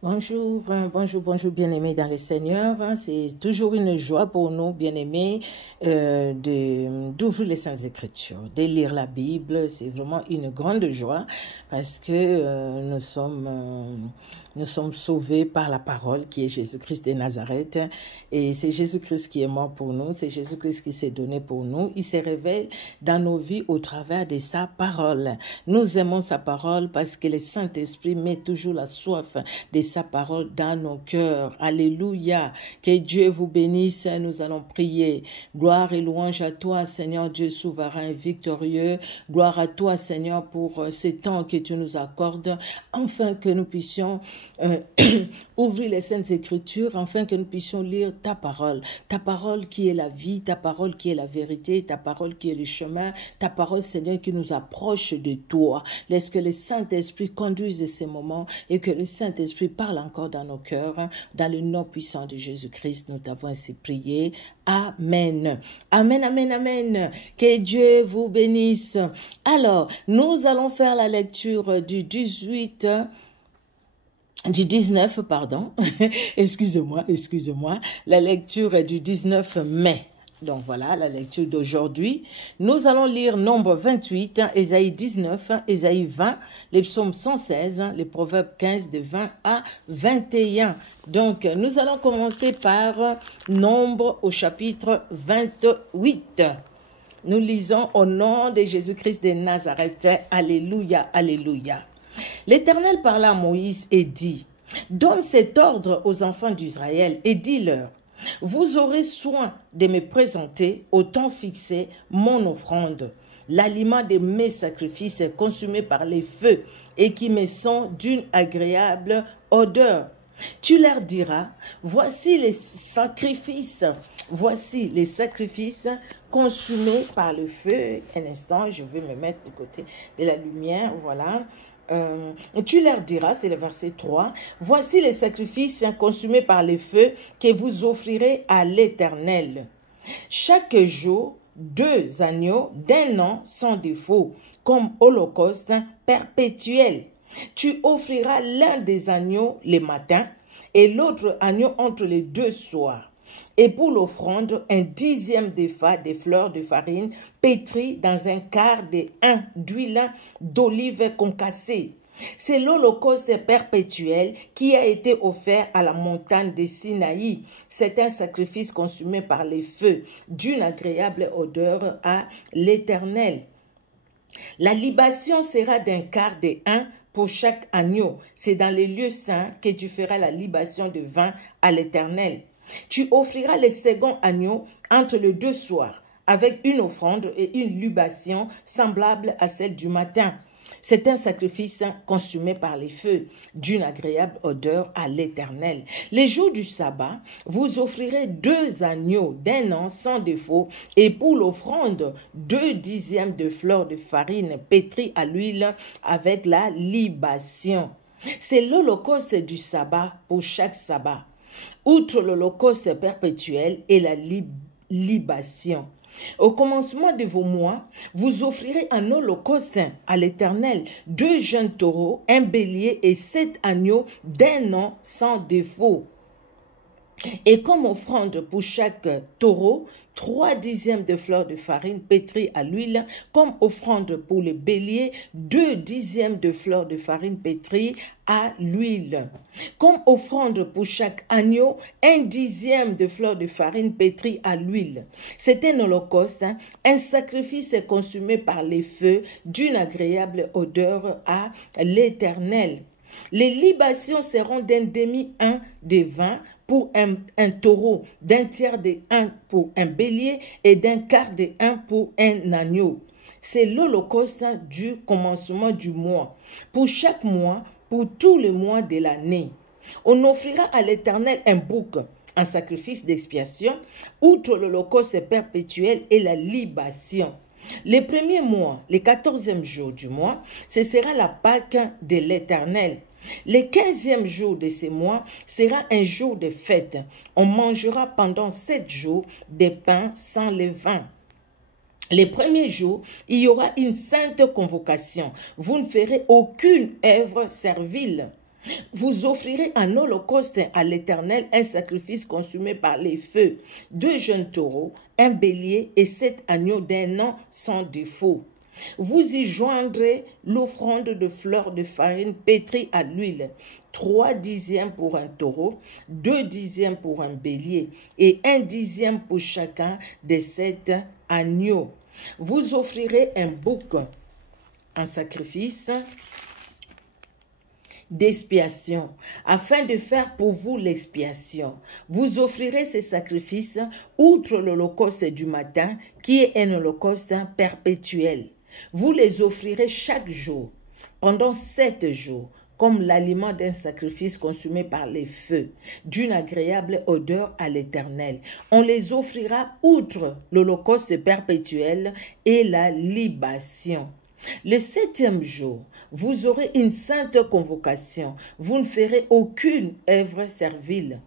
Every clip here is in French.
Bonjour, bonjour, bien-aimés dans le Seigneur. C'est toujours une joie pour nous, bien-aimés, d'ouvrir les Saintes Écritures, de lire la Bible. C'est vraiment une grande joie parce que nous sommes sauvés par la parole qui est Jésus-Christ de Nazareth. Et c'est Jésus-Christ qui est mort pour nous, c'est Jésus-Christ qui s'est donné pour nous. Il se révèle dans nos vies au travers de sa parole. Nous aimons sa parole parce que le Saint-Esprit met toujours la soif de sa parole dans nos cœurs. Alléluia. Que Dieu vous bénisse. Nous allons prier. Gloire et louange à toi, Seigneur Dieu souverain et victorieux. Gloire à toi, Seigneur, pour ce temps que tu nous accordes, afin que nous puissions ouvrir les Saintes Écritures, afin que nous puissions lire ta parole qui est la vie, ta parole qui est la vérité, ta parole qui est le chemin, ta parole, Seigneur, qui nous approche de toi. Laisse que le Saint-Esprit conduise ces moments et que le Saint-Esprit parle encore dans nos cœurs. Dans le nom puissant de Jésus-Christ, nous t'avons ainsi prié. Amen. Amen, amen, amen. Que Dieu vous bénisse. Alors, nous allons faire la lecture du 19, pardon, excusez-moi, la lecture est du 19 mai. Donc voilà, la lecture d'aujourd'hui. Nous allons lire Nombre 28, Ésaïe 19, Ésaïe 20, les psaumes 116, les proverbes 15 de 20 à 21. Donc nous allons commencer par Nombre au chapitre 28. Nous lisons au nom de Jésus-Christ de Nazareth. Alléluia, alléluia. L'Éternel parla à Moïse et dit, « Donne cet ordre aux enfants d'Israël et dis-leur, vous aurez soin de me présenter au temps fixé mon offrande, l'aliment de mes sacrifices consumés par les feux et qui me sont d'une agréable odeur. Tu leur diras, voici les sacrifices consumés par le feu. » Un instant, je vais me mettre du côté de la lumière, voilà. Tu leur diras, c'est le verset 3, « Voici les sacrifices consumés par le feu que vous offrirez à l'Éternel. Chaque jour, 2 agneaux d'1 an sans défaut, comme holocauste perpétuel. Tu offriras l'un des agneaux le matin et l'autre agneau entre les 2 soirs. Et pour l'offrande, un 10e d'épha de fleurs de farine pétrie dans un quart d'1 d'huile d'olive concassée. C'est l'holocauste perpétuel qui a été offert à la montagne de Sinaï. C'est un sacrifice consumé par les feux, d'une agréable odeur à l'Éternel. La libation sera d'un quart d'1 pour chaque agneau. C'est dans les lieux saints que tu feras la libation de vin à l'Éternel. Tu offriras le second agneau entre les 2 soirs, avec une offrande et une libation semblable à celle du matin. C'est un sacrifice consumé par les feux, d'une agréable odeur à l'Éternel. Les jours du sabbat, vous offrirez 2 agneaux d'1 an sans défaut, et pour l'offrande, 2 dixièmes de fleurs de farine pétrie à l'huile avec la libation. C'est l'holocauste du sabbat pour chaque sabbat, outre l'holocauste perpétuel et la libation. Au commencement de vos mois, vous offrirez un holocauste à l'Éternel, 2 jeunes taureaux, un bélier et 7 agneaux d'1 an sans défaut. Et comme offrande pour chaque taureau, 3 dixièmes de fleurs de farine pétrie à l'huile, comme offrande pour le bélier, 2 dixièmes de fleurs de farine pétrie à l'huile. Comme offrande pour chaque agneau, 1 dixième de fleurs de farine pétrie à l'huile. C'est un holocauste, un sacrifice consumé par les feux, d'une agréable odeur à l'Éternel. Les libations seront d'un demi-1 de vin pour un taureau, d'un tiers de 1 pour un bélier et d'un quart de 1 pour un agneau. C'est l'holocauste du commencement du mois, pour chaque mois, pour tous les mois de l'année. On offrira à l'Éternel un bouc, un sacrifice d'expiation, outre l'holocauste perpétuel et la libation. Les premiers mois, les 14e jour du mois, ce sera la Pâque de l'Éternel. Le 15e jour de ce mois sera un jour de fête. On mangera pendant 7 jours des pains sans levain. Les premiers jours, il y aura une sainte convocation. Vous ne ferez aucune œuvre servile. Vous offrirez un holocauste à l'Éternel, un sacrifice consumé par les feux, 2 jeunes taureaux, un bélier et 7 agneaux d'un an sans défaut. Vous y joindrez l'offrande de fleurs de farine pétrie à l'huile, 3 dixièmes pour un taureau, 2 dixièmes pour un bélier et 1 dixième pour chacun des 7 agneaux. Vous offrirez un bouc, un sacrifice d'expiation, afin de faire pour vous l'expiation. Vous offrirez ces sacrifices outre l'holocauste du matin, qui est un holocauste perpétuel. Vous les offrirez chaque jour, pendant 7 jours, comme l'aliment d'un sacrifice consumé par les feux, d'une agréable odeur à l'Éternel. On les offrira outre l'holocauste perpétuel et la libation. Le 7e jour, vous aurez une sainte convocation. Vous ne ferez aucune œuvre servile.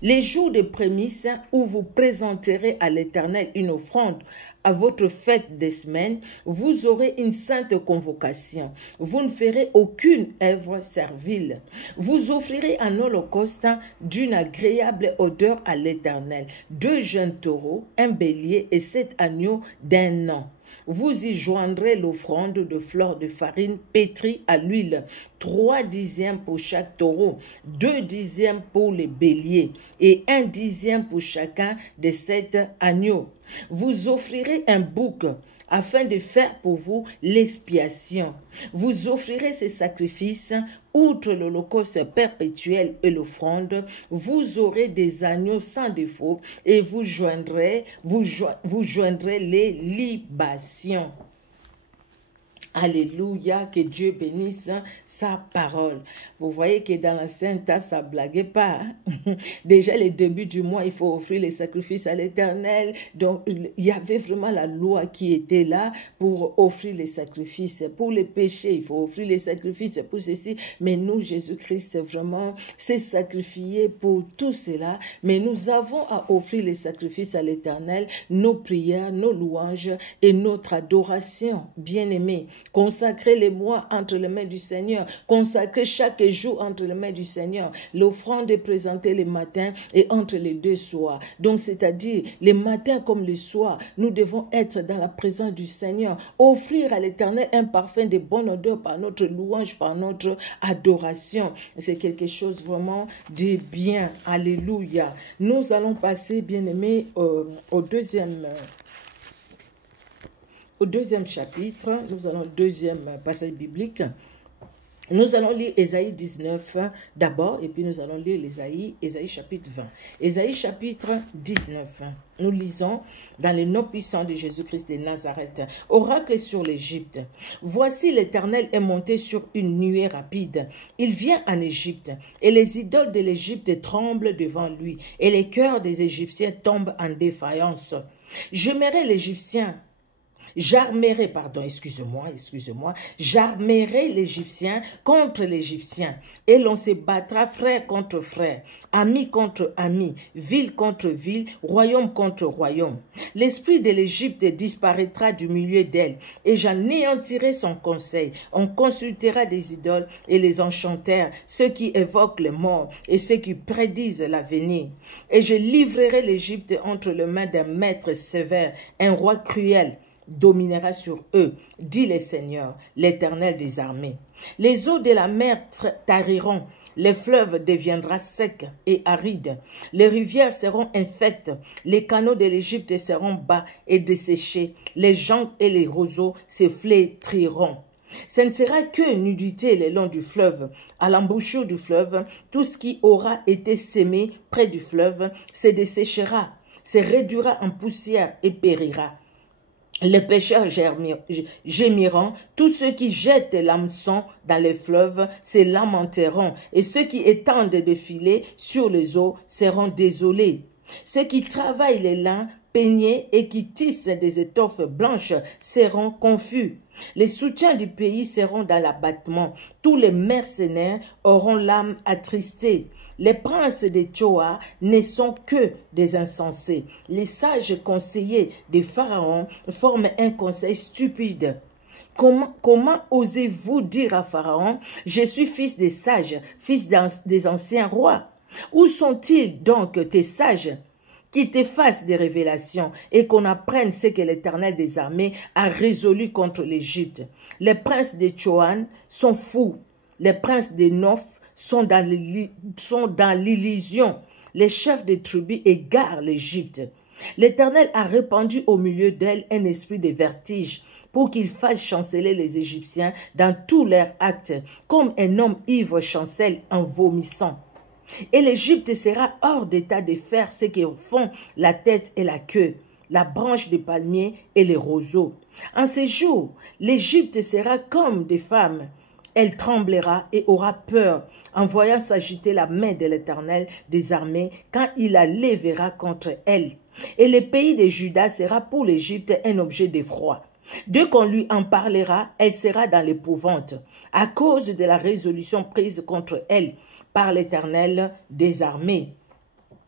Les jours de prémices où vous présenterez à l'Éternel une offrande à votre fête des semaines, vous aurez une sainte convocation. Vous ne ferez aucune œuvre servile. Vous offrirez un holocauste d'une agréable odeur à l'Éternel, 2 jeunes taureaux, un bélier et 7 agneaux d'un an. Vous y joindrez l'offrande de fleurs de farine pétrie à l'huile, 3 dixièmes pour chaque taureau, 2 dixièmes pour les béliers et 1 dixième pour chacun des 7 agneaux. Vous offrirez un bouc afin de faire pour vous l'expiation. Vous offrirez ces sacrifices, outre l'holocauste perpétuel et l'offrande, vous aurez des agneaux sans défaut et vous joindrez les libations. Alléluia, que Dieu bénisse sa parole. Vous voyez que dans l'Ancien temps, ça ne blaguait pas. Déjà, les débuts du mois, il faut offrir les sacrifices à l'Éternel. Donc, il y avait vraiment la loi qui était là pour offrir les sacrifices. Pour les péchés, il faut offrir les sacrifices pour ceci. Mais nous, Jésus-Christ, vraiment, s'est sacrifié pour tout cela. Mais nous avons à offrir les sacrifices à l'Éternel, nos prières, nos louanges et notre adoration. Bien-aimés, consacrez les mois entre les mains du Seigneur. Consacrez chaque jour entre les mains du Seigneur. L'offrande est présentée les matins et entre les 2 soirs. Donc, c'est-à-dire, les matins comme les soirs, nous devons être dans la présence du Seigneur. Offrir à l'Éternel un parfum de bonne odeur par notre louange, par notre adoration. C'est quelque chose vraiment de bien. Alléluia. Nous allons passer, bien-aimés, au deuxième chapitre. Nous allons au deuxième passage biblique. Nous allons lire Ésaïe 19 d'abord et puis nous allons lire Ésaïe chapitre 20. Ésaïe chapitre 19. Nous lisons dans le nom puissant de Jésus-Christ de Nazareth. Oracle sur l'Égypte. Voici l'Éternel est monté sur une nuée rapide. Il vient en Égypte et les idoles de l'Égypte tremblent devant lui et les cœurs des Égyptiens tombent en défaillance. J'aimerai l'Égyptien. J'armerai l'Égyptien contre l'Égyptien, et l'on se battra frère contre frère, ami contre ami, ville contre ville, royaume contre royaume. L'esprit de l'Égypte disparaîtra du milieu d'elle, et j'anéantirai son conseil. On consultera des idoles et les enchanteurs, ceux qui évoquent les morts et ceux qui prédisent l'avenir. Et je livrerai l'Égypte entre les mains d'un maître sévère, un roi cruel dominera sur eux, dit le Seigneur, l'Éternel des armées. Les eaux de la mer tariront, les fleuves deviendront secs et arides, les rivières seront infectes, les canaux de l'Égypte seront bas et desséchés, les joncs et les roseaux se flétriront. Ce ne sera que nudité le long du fleuve. À l'embouchure du fleuve, tout ce qui aura été semé près du fleuve se desséchera, se réduira en poussière et périra. Les pêcheurs gémiront, tous ceux qui jettent l'hameçon dans les fleuves se lamenteront, et ceux qui étendent des filets sur les eaux seront désolés. Ceux qui travaillent les lins peignés et qui tissent des étoffes blanches seront confus. Les soutiens du pays seront dans l'abattement, tous les mercenaires auront l'âme attristée. Les princes des Tchoa ne sont que des insensés. Les sages conseillers des pharaons forment un conseil stupide. Comment osez-vous dire à Pharaon, je suis fils des sages, fils des anciens rois? Où sont-ils donc tes sages qui te fassent des révélations et qu'on apprenne ce que l'Éternel des armées a résolu contre l'Égypte? Les princes de Tchoan sont fous, les princes de Noph sont dans l'illusion, les chefs des tribus égarent l'Égypte. L'Éternel a répandu au milieu d'elle un esprit de vertige pour qu'il fasse chanceler les Égyptiens dans tous leurs actes, comme un homme ivre chancelle en vomissant. Et l'Égypte sera hors d'état de faire ce que font la tête et la queue, la branche de palmier et les roseaux. En ces jours, l'Égypte sera comme des femmes. Elle tremblera et aura peur en voyant s'agiter la main de l'Éternel des armées quand il la lèvera contre elle. Et le pays de Juda sera pour l'Égypte un objet d'effroi. Dès qu'on lui en parlera, elle sera dans l'épouvante, à cause de la résolution prise contre elle par l'Éternel des armées.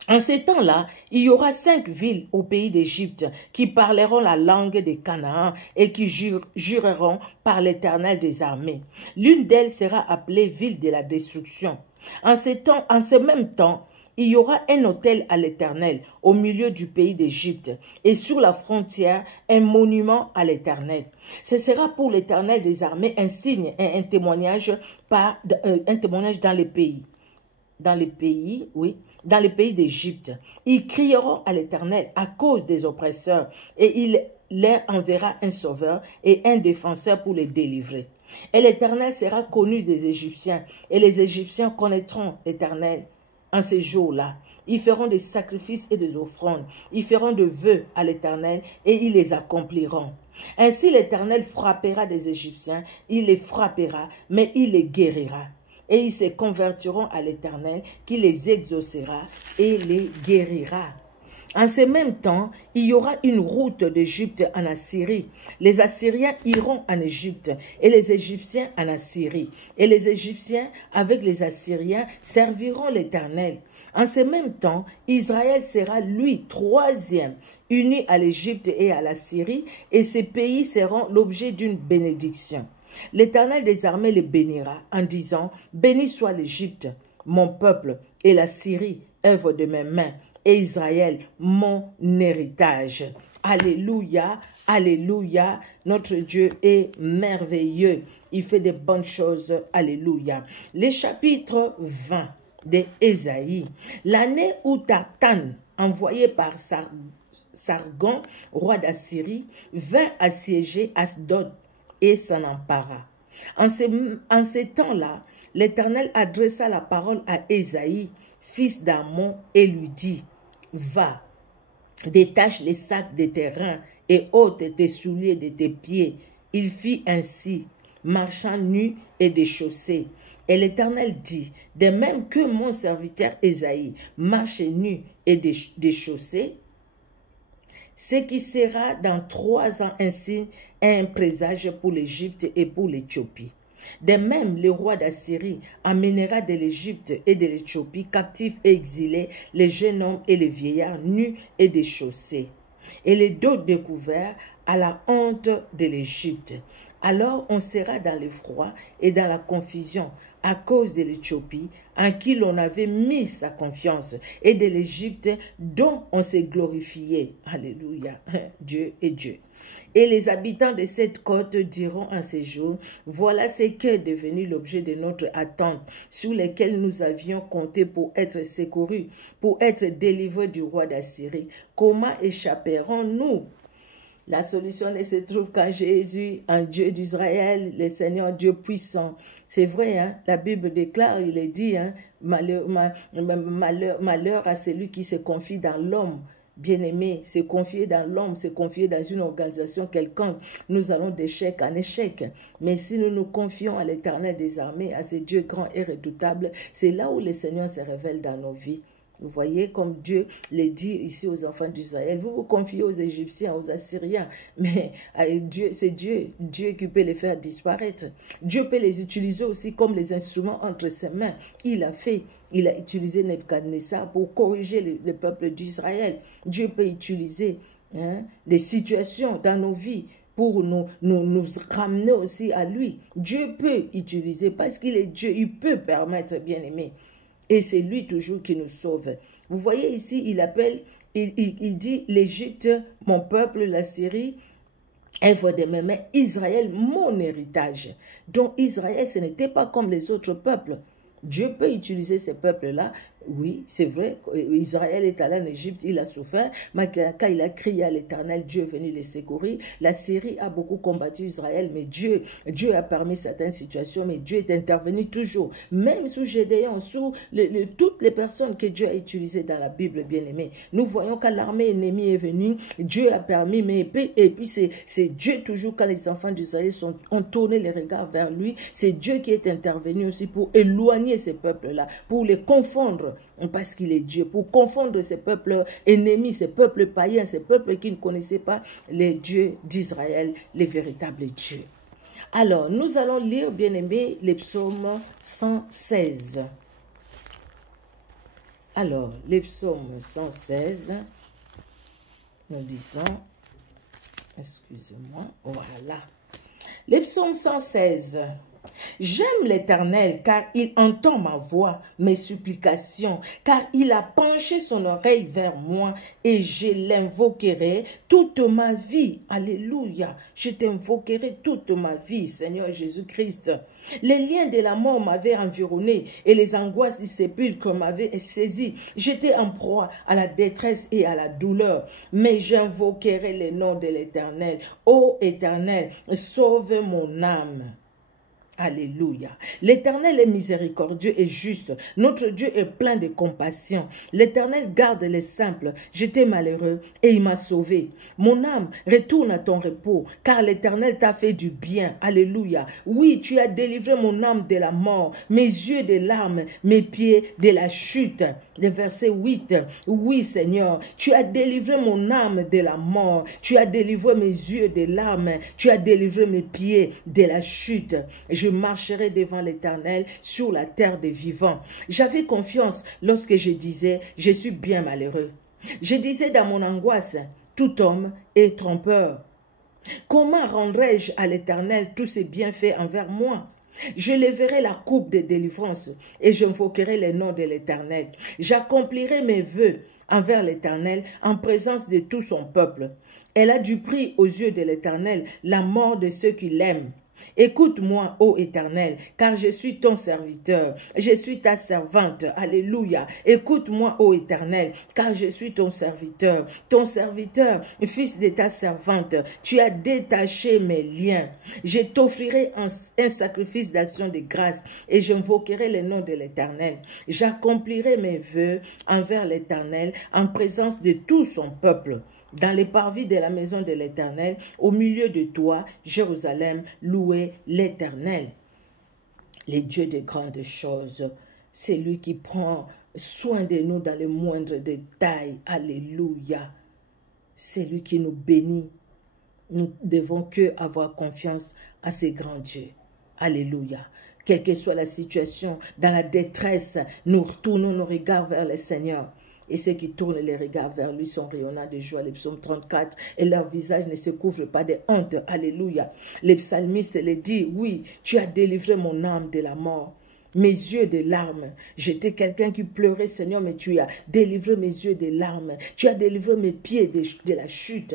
En ces temps-là, il y aura 5 villes au pays d'Égypte qui parleront la langue des Canaan et qui jureront par l'Éternel des armées. L'une d'elles sera appelée ville de la destruction. En ce même temps, il y aura un autel à l'Éternel au milieu du pays d'Égypte et sur la frontière un monument à l'Éternel. Ce sera pour l'Éternel des armées un signe et un témoignage dans les pays. Dans les pays d'Égypte. Ils crieront à l'Éternel à cause des oppresseurs et il leur enverra un sauveur et un défenseur pour les délivrer. Et l'Éternel sera connu des Égyptiens et les Égyptiens connaîtront l'Éternel en ces jours-là. Ils feront des sacrifices et des offrandes. Ils feront de vœux à l'Éternel et ils les accompliront. Ainsi l'Éternel frappera des Égyptiens, il les frappera, mais il les guérira. Et ils se convertiront à l'Éternel qui les exaucera et les guérira. En ce même temps, il y aura une route d'Égypte en Assyrie. Les Assyriens iront en Égypte et les Égyptiens en Assyrie. Et les Égyptiens avec les Assyriens serviront l'Éternel. En ce même temps, Israël sera lui troisième, uni à l'Égypte et à la Syrie, et ces pays seront l'objet d'une bénédiction. L'Éternel des armées les bénira en disant, béni soit l'Égypte, mon peuple, et la Syrie, œuvre de mes mains, et Israël, mon héritage. Alléluia, alléluia, notre Dieu est merveilleux. Il fait de bonnes choses, alléluia. Les chapitres 20 d'Ésaïe. L'année où Tartan, envoyé par Sargon, roi d'Assyrie, vint assiéger Asdod et s'en empara. En ces temps-là, l'Éternel adressa la parole à Ésaïe, fils d'Amon, et lui dit, va, détache les sacs de tes reins et ôte tes souliers de tes pieds. Il fit ainsi, marchant nu et déchaussé. Et l'Éternel dit, de même que mon serviteur Ésaïe marche nu et déchaussé, ce qui sera dans 3 ans un signe et un présage pour l'Égypte et pour l'Éthiopie. De même, le roi d'Assyrie amènera de l'Égypte et de l'Éthiopie captifs et exilés les jeunes hommes et les vieillards nus et déchaussés, et les dos découverts à la honte de l'Égypte. Alors on sera dans l'effroi et dans la confusion à cause de l'Éthiopie en qui l'on avait mis sa confiance et de l'Égypte dont on s'est glorifié. Alléluia, Dieu est Dieu. Et les habitants de cette côte diront en ces jours, voilà ce qu'est devenu l'objet de notre attente, sur lesquels nous avions compté pour être secourus, pour être délivrés du roi d'Assyrie. Comment échapperons-nous? La solution ne se trouve qu'en Jésus, en Dieu d'Israël, le Seigneur Dieu puissant. C'est vrai, hein? La Bible déclare, il est dit, hein? Malheur à celui qui se confie dans l'homme. Bien-aimé, se confier dans l'homme, se confier dans une organisation quelconque, nous allons d'échec en échec. Mais si nous nous confions à l'Éternel des armées, à ce Dieu grand et redoutable, c'est là où le Seigneur se révèle dans nos vies. Vous voyez, comme Dieu le dit ici aux enfants d'Israël, vous vous confiez aux Égyptiens, aux Assyriens, mais c'est Dieu qui peut les faire disparaître. Dieu peut les utiliser aussi comme les instruments entre ses mains. Il a utilisé Nebuchadnezzar pour corriger le peuple d'Israël. Dieu peut utiliser des situations dans nos vies pour nous ramener aussi à lui. Dieu peut utiliser, parce qu'il est Dieu, il peut permettre, bien aimé. Et c'est lui toujours qui nous sauve. Vous voyez ici, il appelle, il dit l'Égypte, mon peuple, la Syrie, œuvre de mes mains, Israël, mon héritage. Donc Israël, ce n'était pas comme les autres peuples. Dieu peut utiliser ces peuples-là. Oui, c'est vrai, Israël est allé en Égypte, il a souffert, mais quand il a crié à l'Éternel, Dieu est venu les secourir. La Syrie a beaucoup combattu Israël, mais Dieu a permis certaines situations, mais Dieu est intervenu toujours. Même sous Gédéon, sous toutes les personnes que Dieu a utilisées dans la Bible, bien-aimée. Nous voyons quand l'armée ennemie est venue, Dieu a permis, et puis c'est Dieu toujours, quand les enfants d'Israël ont tourné les regards vers lui, c'est Dieu qui est intervenu aussi pour éloigner ces peuples-là, pour les confondre. Parce qu'il est Dieu, pour confondre ces peuples ennemis, ces peuples païens, ces peuples qui ne connaissaient pas les dieux d'Israël, les véritables dieux. Alors, nous allons lire, bien aimé, les psaumes 116. Alors, les psaumes 116, nous lisons, excusez-moi, voilà. Les psaumes 116. J'aime l'Éternel car il entend ma voix, mes supplications, car il a penché son oreille vers moi et je l'invoquerai toute ma vie. Alléluia. Je t'invoquerai toute ma vie, Seigneur Jésus-Christ. Les liens de la mort m'avaient environné et les angoisses du sépulcre m'avaient saisi. J'étais en proie à la détresse et à la douleur, mais j'invoquerai le nom de l'Éternel. Ô Éternel, sauve mon âme. Alléluia. L'Éternel est miséricordieux et juste. Notre Dieu est plein de compassion. L'Éternel garde les simples. J'étais malheureux et il m'a sauvé. Mon âme, retourne à ton repos, car l'Éternel t'a fait du bien. Alléluia. Oui, tu as délivré mon âme de la mort, mes yeux des larmes, mes pieds de la chute. Le verset 8. Oui, Seigneur, tu as délivré mon âme de la mort. Tu as délivré mes yeux des larmes. Tu as délivré mes pieds de la chute. Je marcherai devant l'Éternel sur la terre des vivants. J'avais confiance lorsque je disais, je suis bien malheureux. Je disais dans mon angoisse, tout homme est trompeur. Comment rendrai-je à l'Éternel tous ses bienfaits envers moi? Je lèverai la coupe de délivrance et j'invoquerai le nom de l'Éternel. J'accomplirai mes vœux envers l'Éternel en présence de tout son peuple. Elle a du prix aux yeux de l'Éternel la mort de ceux qui l'aiment. Écoute-moi, ô Éternel, car je suis ton serviteur, je suis ta servante, alléluia. Écoute-moi, ô Éternel, car je suis ton serviteur, fils de ta servante. Tu as détaché mes liens. Je t'offrirai un sacrifice d'action de grâce et j'invoquerai le nom de l'Éternel. J'accomplirai mes vœux envers l'Éternel en présence de tout son peuple. Dans les parvis de la maison de l'Éternel, au milieu de toi, Jérusalem, louez l'Éternel. Les dieux de grandes choses, c'est lui qui prend soin de nous dans les moindres détails. Alléluia. C'est lui qui nous bénit. Nous devons que avoir confiance à ces grands dieux. Alléluia. Quelle que soit la situation, dans la détresse, nous retournons nos regards vers le Seigneur. Et ceux qui tournent les regards vers lui sont rayonnants de joie. Les psaumes 34. Et leur visage ne se couvre pas de honte. Alléluia. Les psalmistes le disent. Oui, tu as délivré mon âme de la mort. Mes yeux des larmes. J'étais quelqu'un qui pleurait, Seigneur, mais tu as délivré mes yeux des larmes. Tu as délivré mes pieds de la chute.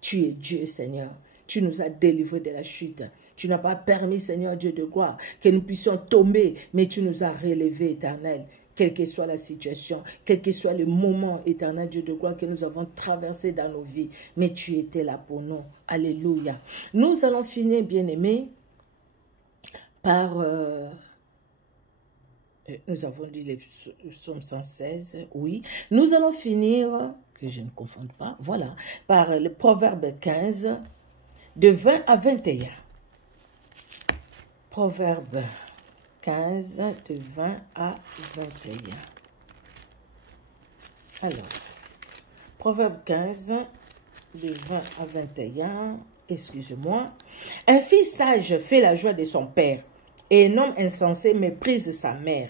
Tu es Dieu, Seigneur. Tu nous as délivrés de la chute. Tu n'as pas permis, Seigneur Dieu de gloire, que nous puissions tomber, mais tu nous as relevés, Éternel. Quelle que soit la situation, quel que soit le moment, éternel Dieu de gloire, que nous avons traversé dans nos vies, mais tu étais là pour nous. Alléluia. Nous allons finir, bien-aimés, par... nous avons dit les psaumes 116, oui. Nous allons finir, que je ne confonde pas, voilà, par le Proverbe 15, de 20 à 21. Proverbe 15, de 20 à 21. Alors, Proverbe 15, de 20 à 21, excusez-moi. Un fils sage fait la joie de son père, et un homme insensé méprise sa mère.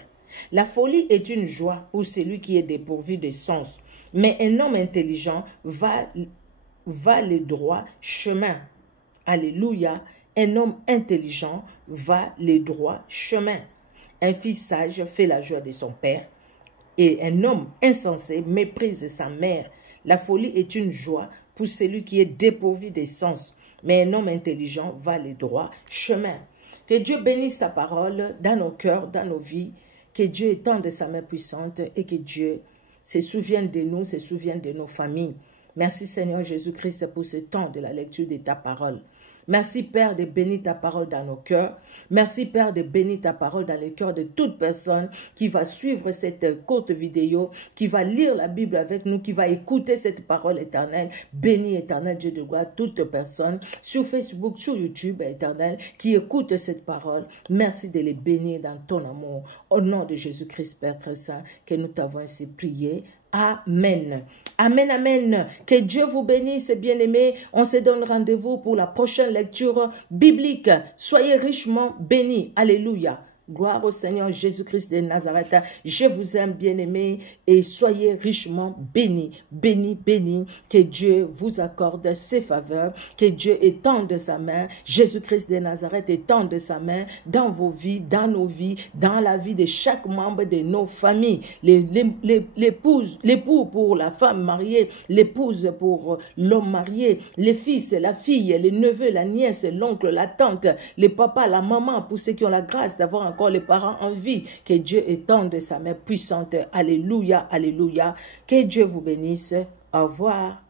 La folie est une joie pour celui qui est dépourvu de sens, mais un homme intelligent va le droit chemin. Alléluia. Un homme intelligent va les droits chemins. Un fils sage fait la joie de son père. Et un homme insensé méprise sa mère. La folie est une joie pour celui qui est dépourvu de sens. Mais un homme intelligent va les droits chemins. Que Dieu bénisse sa parole dans nos cœurs, dans nos vies. Que Dieu étende sa main puissante et que Dieu se souvienne de nous, se souvienne de nos familles. Merci Seigneur Jésus-Christ pour ce temps de la lecture de ta parole. Merci Père de bénir ta parole dans nos cœurs. Merci Père de bénir ta parole dans les cœurs de toute personne qui va suivre cette courte vidéo, qui va lire la Bible avec nous, qui va écouter cette parole éternelle. Bénis éternel Dieu de gloire toute personne sur Facebook, sur YouTube éternel, qui écoute cette parole. Merci de les bénir dans ton amour. Au nom de Jésus-Christ Père très saint, que nous t'avons ainsi prié. Amen. Amen, amen. Que Dieu vous bénisse, bien-aimés. On se donne rendez-vous pour la prochaine lecture biblique. Soyez richement bénis. Alléluia. Gloire au Seigneur Jésus-Christ de Nazareth. Je vous aime, bien-aimés, et soyez richement bénis. Bénis, bénis. Que Dieu vous accorde ses faveurs. Que Dieu étende sa main. Jésus-Christ de Nazareth étende sa main dans vos vies, dans nos vies, dans la vie de chaque membre de nos familles. L'époux pour la femme mariée, l'épouse pour l'homme marié, les fils, la fille, les neveux, la nièce, l'oncle, la tante, les papas, la maman, pour ceux qui ont la grâce d'avoir encore les parents en vie. Que Dieu étende sa main puissante. Alléluia, alléluia. Que Dieu vous bénisse. Au revoir.